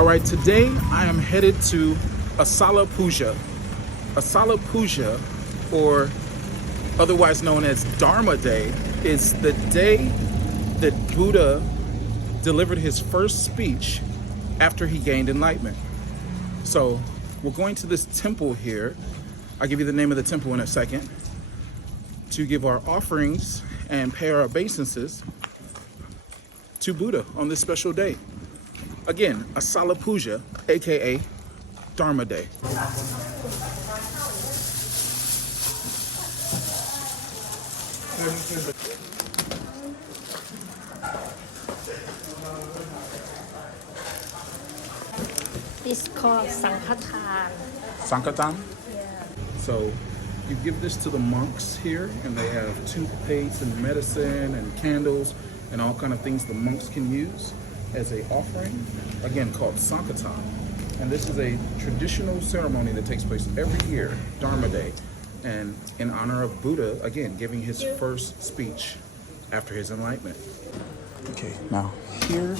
All right, today I am headed to Asalha Puja. Asalha Puja, or otherwise known as Dharma Day, is the day that Buddha delivered his first speech after he gained enlightenment. So we're going to this temple here. I'll give you the name of the temple in a second, to give our offerings and pay our obeisances to Buddha on this special day. Again, Asalha Puja, aka Dharma Day. It's called Sangha. Sankatan? Yeah. So you give this to the monks here, and they have toothpaste and medicine and candles and all kind of things the monks can use as a offering, again called Sankatan. And this is a traditional ceremony that takes place every year, Dharma Day, and in honor of Buddha, again, giving his first speech after his enlightenment. Okay, now here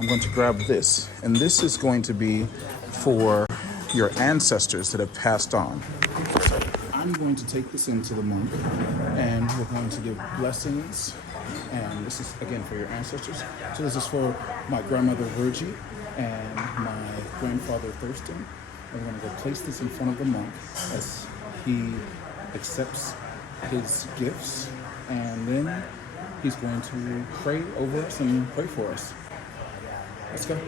I'm going to grab this, and this is going to be for your ancestors that have passed on. So I'm going to take this into the monk, and we're going to give blessings. And this is, again, for your ancestors. So this is for my grandmother Virgie and my grandfather Thurston. And we're going to go place this in front of the monk as he accepts his gifts. And then he's going to pray over us and pray for us. Let's go.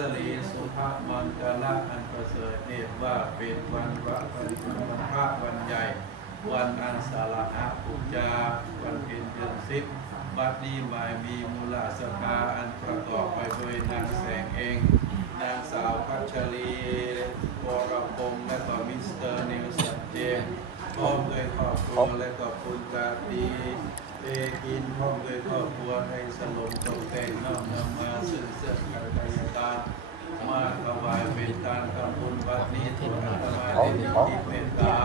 สลีสุภาพมังกรอันประเสริฐเนตรว่าเป็นวันพระวันใหญ่วันอันสาฬหปูจาวันเพ็ญเดือน10บัดนี้หมายมีมูลศรัทธาอันประกอบไปด้วยนางแสงเองนางสาวพัชรีวรพงษ์และก็มิสเตอร์นิวสันเจนพร้อมด้วยครอบครัวและก็คุณตาตีกินพร้อมด้วยครอบครัวให้สลงตกแต่งน้อมนำมาซึ่งเสื้อกัลยาณามาถวายเป็นการทำบุญวัดนี้ที่อาตมาได้ที่เมตตา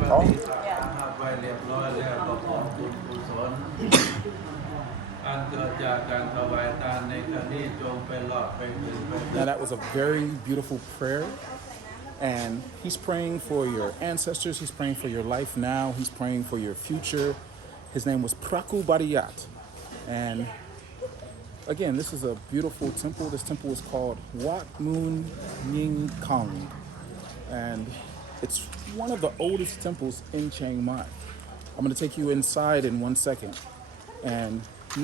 ปฏิสัทธาไปเรียบร้อยแล้วก็ขอบุญกุศลอันเกิดจากการถวายทานในครั้งนี้จงไปหลอดไปถึง Now that was a very beautiful prayer, and he's praying for your ancestors, he's praying for your life now, he's praying for your future. His name was Praku Bariyat. And again, this is a beautiful temple. This temple is called Wat Mun Ning Kong. And it's one of the oldest temples in Chiang Mai. I'm going to take you inside in 1 second. And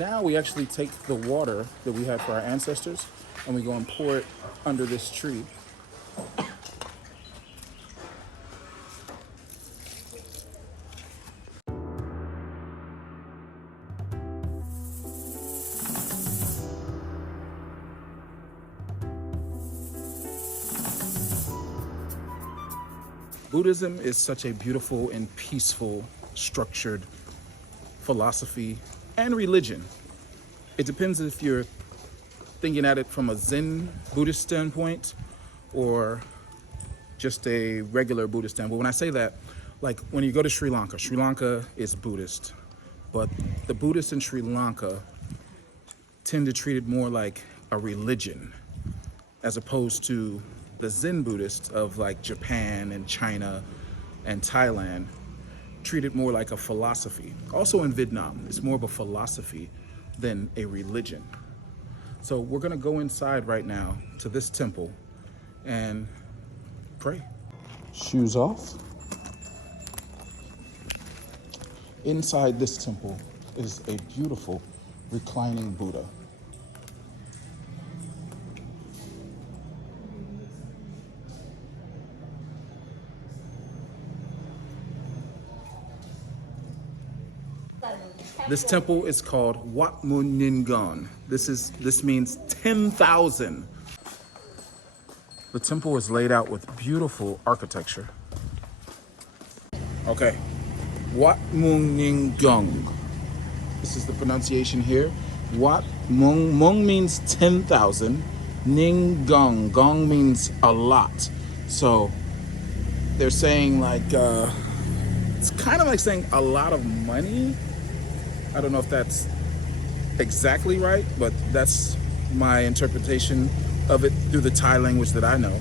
now we actually take the water that we had for our ancestors and we go and pour it under this tree. Buddhism is such a beautiful and peaceful, structured philosophy and religion. It depends if you're thinking at it from a Zen Buddhist standpoint or just a regular Buddhist standpoint. When I say that, like when you go to Sri Lanka, Sri Lanka is Buddhist, but the Buddhists in Sri Lanka tend to treat it more like a religion as opposed to the Zen Buddhists of like Japan and China and Thailand treat it more like a philosophy. Also in Vietnam, it's more of a philosophy than a religion. So we're gonna go inside right now to this temple and pray. Shoes off. Inside this temple is a beautiful reclining Buddha. This temple is called Wat Mun Ningon. This means 10,000. The temple is laid out with beautiful architecture. Okay, Wat Mun Ningon. This is the pronunciation here. Wat Mong. Mong means 10,000. Ning Gong. Gong means a lot. So they're saying like, it's kind of like saying a lot of money. I don't know if that's exactly right, but that's my interpretation of it through the Thai language that I know.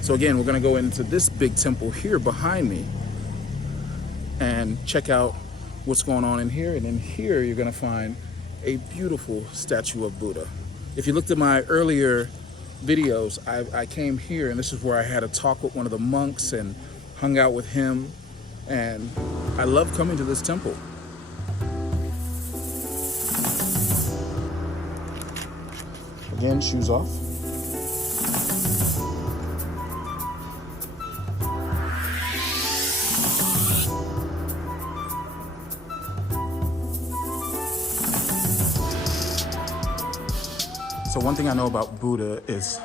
So again, we're gonna go into this big temple here behind me and check out what's going on in here. And in here, you're gonna find a beautiful statue of Buddha. If you looked at my earlier videos, I came here and this is where I had a talk with one of the monks and hung out with him. And I love coming to this temple. Again, shoes off. So one thing I know about Buddha is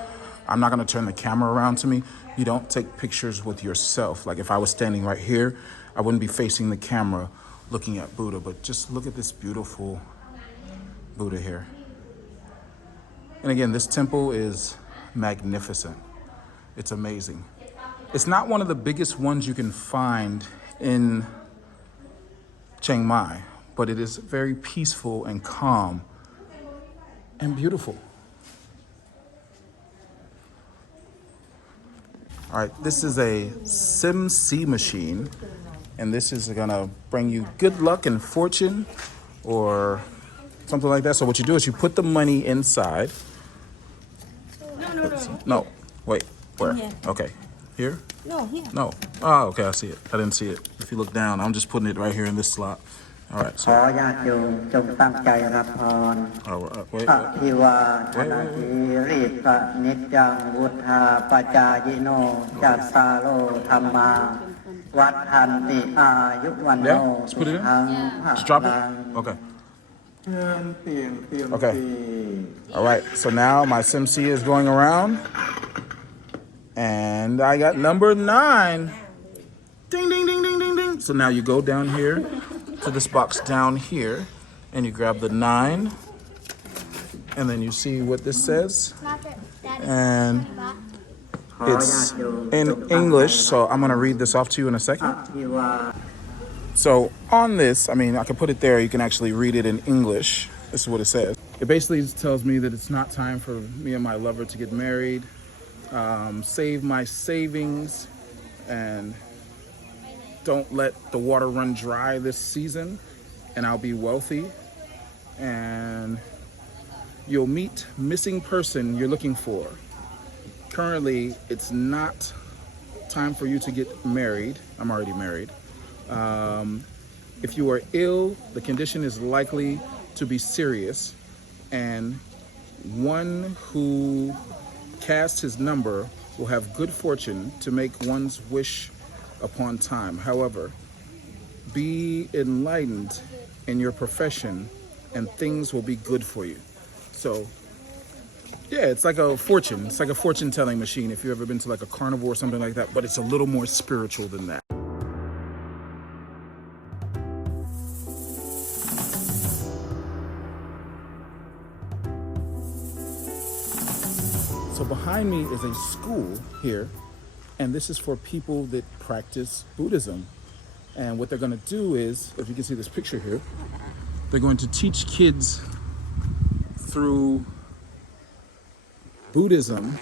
I'm not going to turn the camera around to me. You don't take pictures with yourself. Like if I was standing right here, I wouldn't be facing the camera looking at Buddha, but just look at this beautiful Buddha here. And again, this temple is magnificent. It's amazing. It's not one of the biggest ones you can find in Chiang Mai, but it is very peaceful and calm and beautiful. All right, this is a SimC machine, and this is gonna bring you good luck and fortune or something like that. So what you do is you put the money inside. No, wait, where? Here. Okay, here? No, here. No. Oh, okay, I see it. I didn't see it. If you look down, I'm just putting it right here in this slot. All right, ข so. อญาติโยมจงตั้งใจรับพร Wait. อภิวาทนาทีริปะนิจจังวุฒาปจายโนจัตตาโลธรรมาวัฏทันติอายุวันโน Yeah, let's put it in. สุขังภะ Just drop ลัง it. Okay. Okay. All right. So now my SimC is going around, and I got number 9. Ding, ding, ding, ding, ding, ding. So now you go down here to this box down here, and you grab the 9, and then you see what this says, and it's in English. So I'm gonna read this off to you in a อ second. ภิวา So on this, I mean, I can put it there. You can actually read it in English. This is what it says. It basically tells me that it's not time for me and my lover to get married. Save my savings and don't let the water run dry this season, and I'll be wealthy. And you'll meet missing person you're looking for. Currently, it's not time for you to get married. I'm already married. If you are ill, the condition is likely to be serious, and one who casts his number will have good fortune to make one's wish upon time. However, be enlightened in your profession and things will be good for you. So yeah, it's like a fortune. It's like a fortune telling machine if you've ever been to like a carnival or something like that, but it's a little more spiritual than that. So behind me is a school here, and this is for people that practice Buddhism. And what they're going to do is, if you can see this picture here, they're going to teach kids through Buddhism,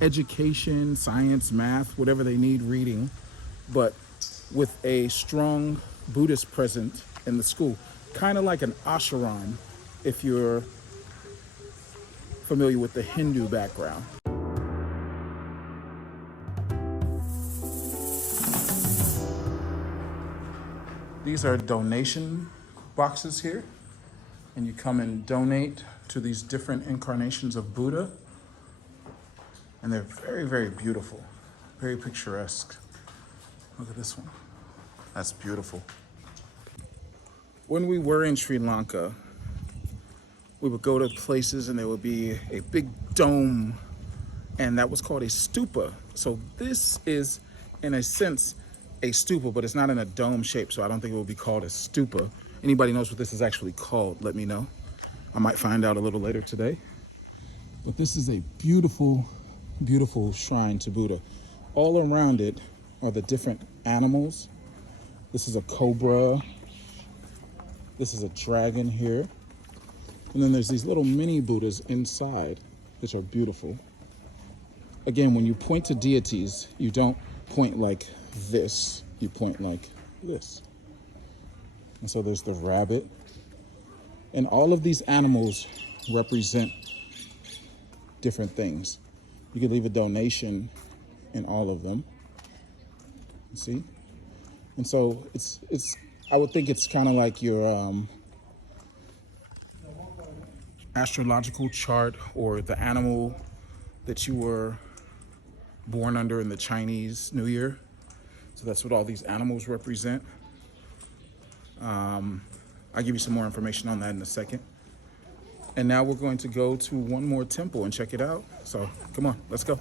education, science, math, whatever they need reading, but with a strong Buddhist present in the school, kind of like an ashram if you're familiar with the Hindu background. These are donation boxes here, and you come and donate to these different incarnations of Buddha, and they're very, very beautiful, very picturesque. Look at this one. That's beautiful. When we were in Sri Lanka, we would go to places and there would be a big dome, and that was called a stupa. So this is, in a sense, a stupa, but it's not in a dome shape, so I don't think it would be called a stupa. Anybody knows what this is actually called, let me know. I might find out a little later today. But this is a beautiful, beautiful shrine to Buddha. All around it are the different animals. This is a cobra. This is a dragon here. And then there's these little mini Buddhas inside, which are beautiful. Again, when you point to deities, you don't point like this, you point like this. And so there's the rabbit. And all of these animals represent different things. You could leave a donation in all of them. You see? And so it's I would think it's kind of like your astrological chart or the animal that you were born under in the Chinese New Year. So that's what all these animals represent. I'll give you some more information on that in a second. And now we're going to go to one more temple and check it out. So come on, let's go.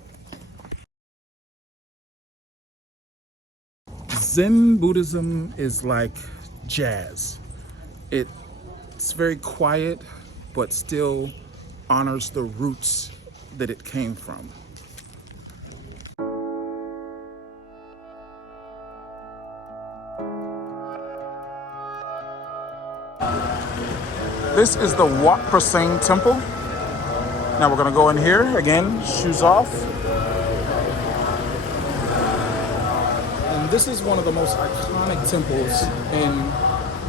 Zen Buddhism is like jazz. It's very quiet, but still honors the roots that it came from. This is the Wat Prasang Temple. Now we're gonna go in here, again, shoes off. And this is one of the most iconic temples in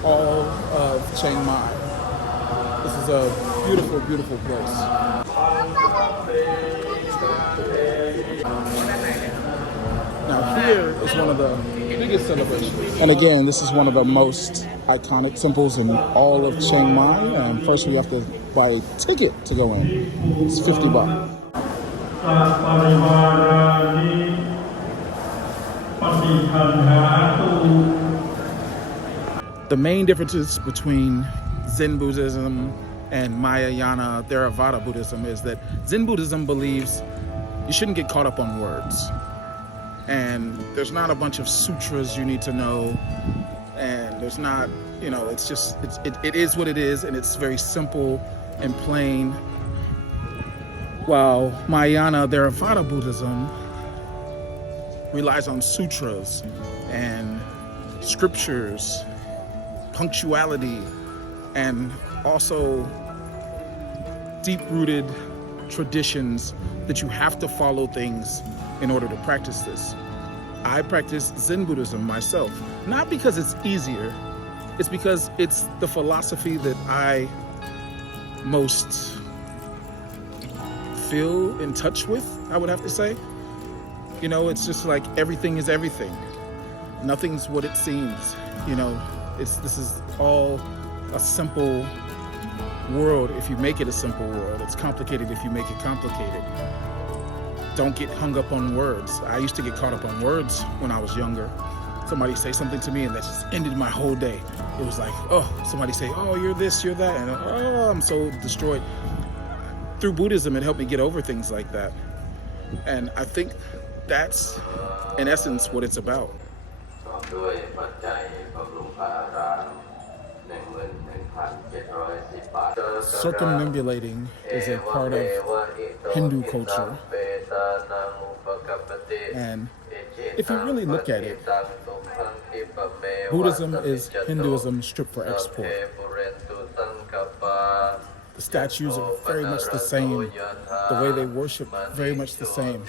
all of Chiang Mai. This is a beautiful, beautiful place. Now here is one of the biggest celebrations. And again, this is one of the most iconic temples in all of Chiang Mai. And first we have to buy a ticket to go in. It's 50 baht. The main differences between Zen Buddhism and Mahayana Theravada Buddhism is that Zen Buddhism believes you shouldn't get caught up on words. And there's not a bunch of sutras you need to know. And there's not, it's just, it is what it is, and it's very simple and plain. While Mahayana Theravada Buddhism relies on sutras and scriptures, punctuality, and also deep-rooted traditions that you have to follow things in order to practice this. I practice Zen Buddhism myself, not because it's easier, it's because it's the philosophy that I most feel in touch with, I would have to say. It's just like everything is everything. Nothing's what it seems, This is all a simple world if you make it a simple world. It's complicated if you make it complicated. Don't get hung up on words. I used to get caught up on words when I was younger. Somebody say something to me and that just ended my whole day. It was like, somebody say, you're this, you're that, and I'm so destroyed. Through Buddhism, it helped me get over things like that. And I think that's, in essence, what it's about. Circumambulating is a part of Hindu culture. And if you really look at it, Buddhism is Hinduism stripped for export. The statues are very much the same. The way they worship, very much the same.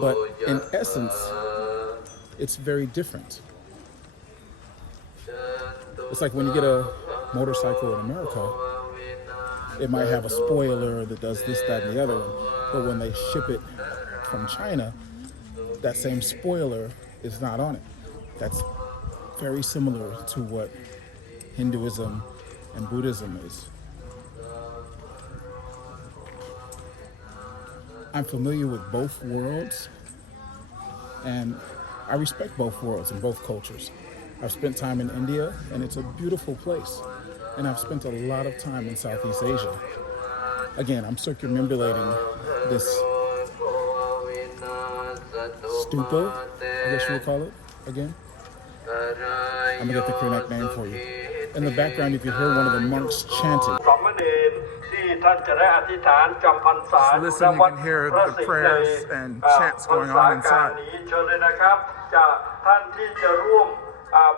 But in essence, it's very different. It's like when you get a motorcycle in America, it might have a spoiler that does this, that, and the other one. But when they ship it from China, that same spoiler is not on it. That's very similar to what Hinduism and Buddhism is. I'm familiar with both worlds, and I respect both worlds and both cultures. I've spent time in India, and it's a beautiful place. And I've spent a lot of time in Southeast Asia. Again, I'm circumambulating this stupa, I guess you would call it, again. I'm gonna get the correct name for you. In the background, you can hear one of the monks chanting. ท่านจะได้อธิษฐานจำพรรษา Just listen, you can hear the prayers and chants going on inside. นี้เชิญเลยนะครับจะท่านที่จะร่วม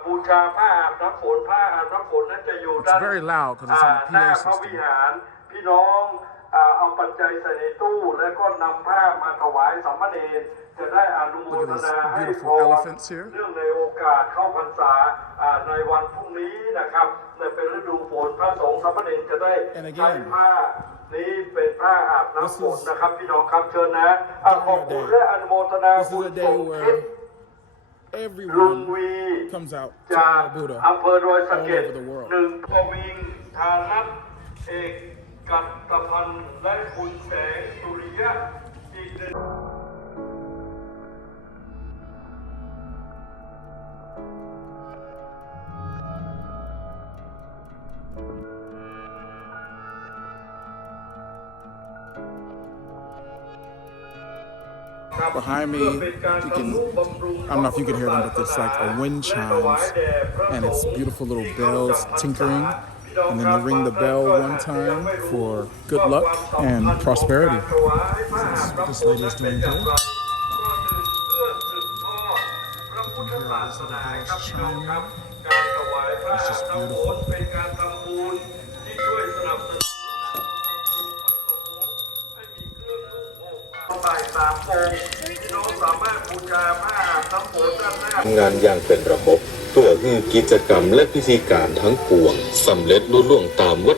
บูชาผ้าอาบน้ำฝนผ้าอาบน้ำฝนนั้นจะอยู่ด้าน It's very loud because it's on the หน้า PA พระวิ system. หารพี่น้องเอาปัจจัยใส่ในตู้แล้วก็นำผ้ามาถวายสามเณรจะได้อนุโมทนาให้พรเนื่องในโอกาสเข้าพรรษาในวันพรุ่งนี้นะครับในเป็นฤดูฝนพระสงฆ์สามเณรจะได้ใช้ผ้านี้เป็นผ้าอาบน้ำฝนนะครับพี่น้องครับเชิญนะขอบคุณและอนุโมทนา This is a day where everyone comes out to จาก honor Buddha อำเภอดอยสะเก็ด all over the world. หนึ่งพวิงทานัทเอกกัตตพันธ์และคุณแสงสุริยะอีกหนึ่ง Behind me, you can, I don't know if you can hear them, but there's like a wind chimes, and it's beautiful little bells tinkering, and then you ring the bell one time for good luck and prosperity. That's what this lady is doing here. It's just beautiful.งานอย่างเป็นระบบตัวคือกิจกรรมและพิธีการทั้งปวงสำเร็จลุล่วงตามวัต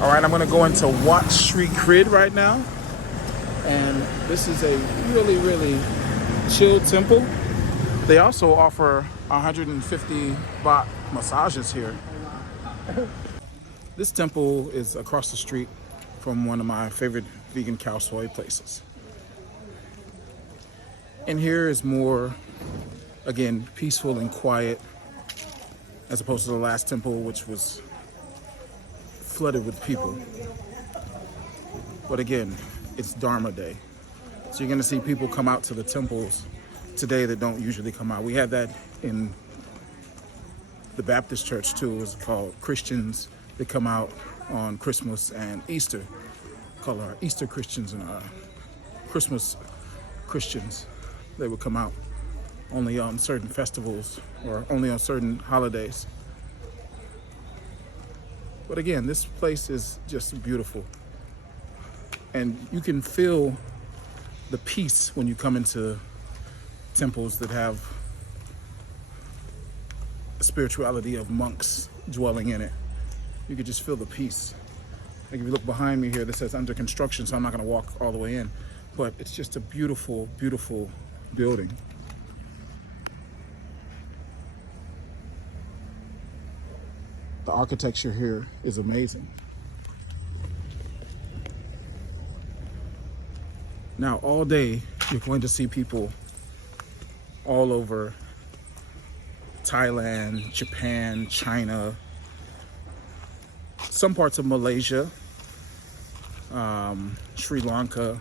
All right, I'm going to go into Wat Sri Krid right now, and this is a really, really chill temple. They also offer 150 baht massages here. This temple is across the street from one of my favorite vegan khao soi places. And here is more, again, peaceful and quiet, as opposed to the last temple, which was flooded with people. But again, it's Dharma Day. So you're gonna see people come out to the temples today that don't usually come out. We had that in the Baptist church too. It was called Christians that come out on Christmas and Easter. Call our Easter Christians and our Christmas Christians. They would come out only on certain festivals or only on certain holidays. But again, this place is just beautiful. And you can feel the peace when you come into temples that have the spirituality of monks dwelling in it. You can just feel the peace. Like if you look behind me here, this says under construction, so I'm not gonna walk all the way in, but it's just a beautiful, beautiful building. The architecture here is amazing. Now, all day, you're going to see people all over Thailand, Japan, China, some parts of Malaysia, Sri Lanka,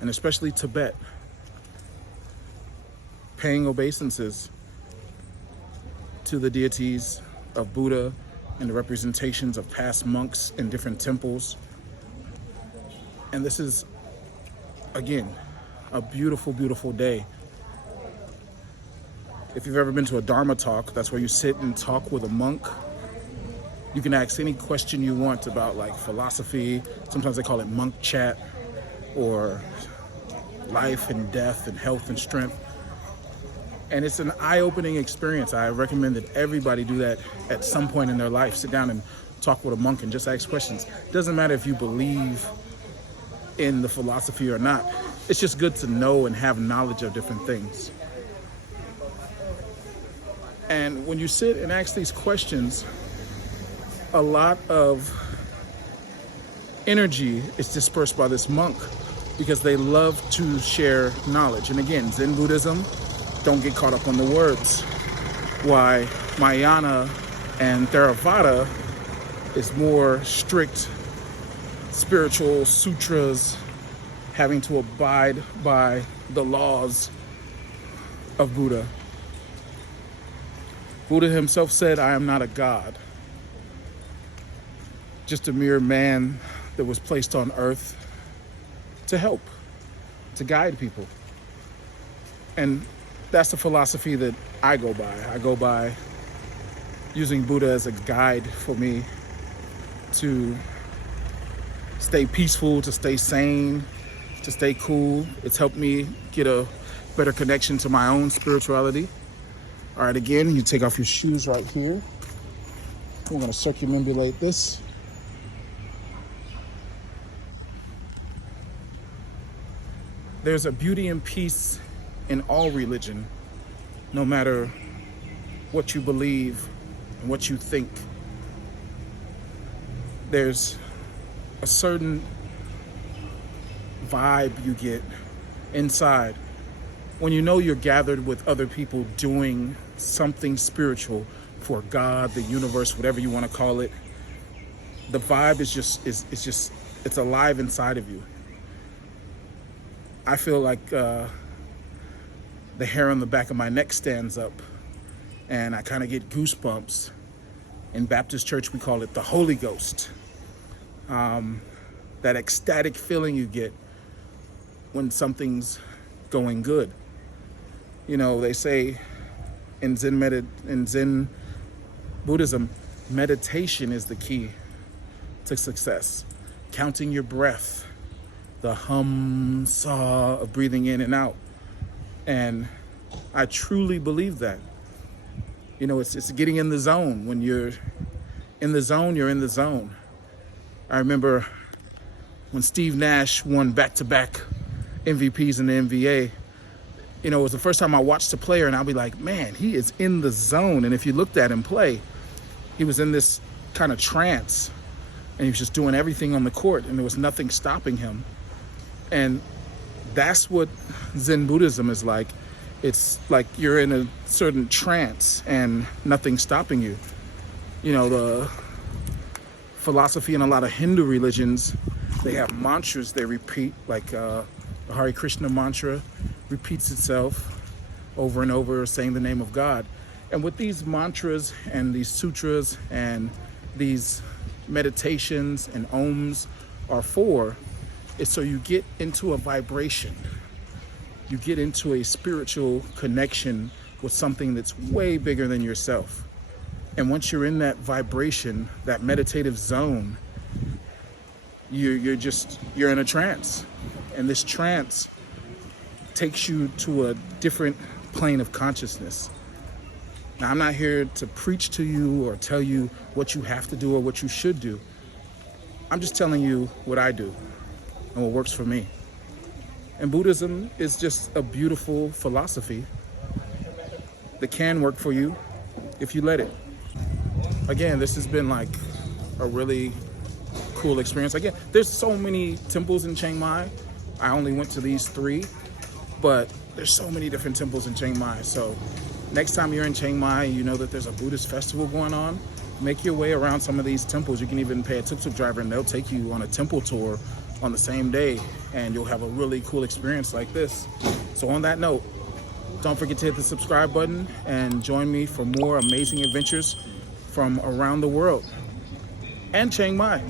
and especially Tibet, paying obeisances to the deities of Buddha and the representations of past monks in different temples. And this is, again, a beautiful, beautiful day. If you've ever been to a Dharma talk, that's where you sit and talk with a monk. You can ask any question you want about like philosophy. Sometimes they call it monk chat, or life and death and health and strength. And it's an eye-opening experience. I recommend that everybody do that at some point in their life. Sit down and talk with a monk and just ask questions. It doesn't matter if you believe in the philosophy or not. It's just good to know and have knowledge of different things. And when you sit and ask these questions, a lot of energy is dispersed by this monk because they love to share knowledge. And again, Zen Buddhism, don't get caught up on the words. Why Mahayana and Theravada is more strict spiritual sutras, having to abide by the laws of Buddha. Buddha himself said, I am not a god. just a mere man that was placed on earth to help, to guide people. And that's the philosophy that I go by. I go by using Buddha as a guide for me to stay peaceful, to stay sane, to stay cool. It's helped me get a better connection to my own spirituality. All right, again, you take off your shoes right here. We're going to circumambulate this. There's a beauty and peace in all religion, no matter what you believe and what you think. There's a certain vibe you get inside when you know you're gathered with other people doing something spiritual for God, the universe, whatever you want to call it. The vibe is it's alive inside of you. I feel like the hair on the back of my neck stands up and I kind of get goosebumps. In Baptist church, we call it the Holy Ghost. That ecstatic feeling you get when something's going good. You know, they say in Zen Buddhism, meditation is the key to success. Counting your breath, the hum, saw of breathing in and out. And I truly believe that. You know, it's getting in the zone. When you're in the zone, you're in the zone. I remember when Steve Nash won back-to-back MVPs in the NBA. You know, it was the first time I watched a player and I'll be like, man, he is in the zone. And if you looked at him play, he was in this kind of trance and he was just doing everything on the court and there was nothing stopping him. And that's what Zen Buddhism is like. It's like you're in a certain trance and nothing's stopping you. You know, the philosophy in a lot of Hindu religions, they have mantras they repeat, like the Hare Krishna mantra repeats itself over and over, saying the name of God. And what these mantras and these sutras and these meditations and ohms are for is so you get into a vibration. You get into a spiritual connection with something that's way bigger than yourself. And once you're in that vibration, that meditative zone, you're in a trance. And this trance takes you to a different plane of consciousness. Now, I'm not here to preach to you or tell you what you have to do or what you should do. I'm just telling you what I do and what works for me. And Buddhism is just a beautiful philosophy that can work for you if you let it. Again, this has been like a really cool experience. Again, there's so many temples in Chiang Mai. I only went to these 3, but there's so many different temples in Chiang Mai. So next time you're in Chiang Mai, you know that there's a Buddhist festival going on, make your way around some of these temples. You can even pay a tuk-tuk driver and they'll take you on a temple tour on the same day and you'll have a really cool experience like this. So on that note, don't forget to hit the subscribe button and join me for more amazing adventures from around the world and Chiang Mai.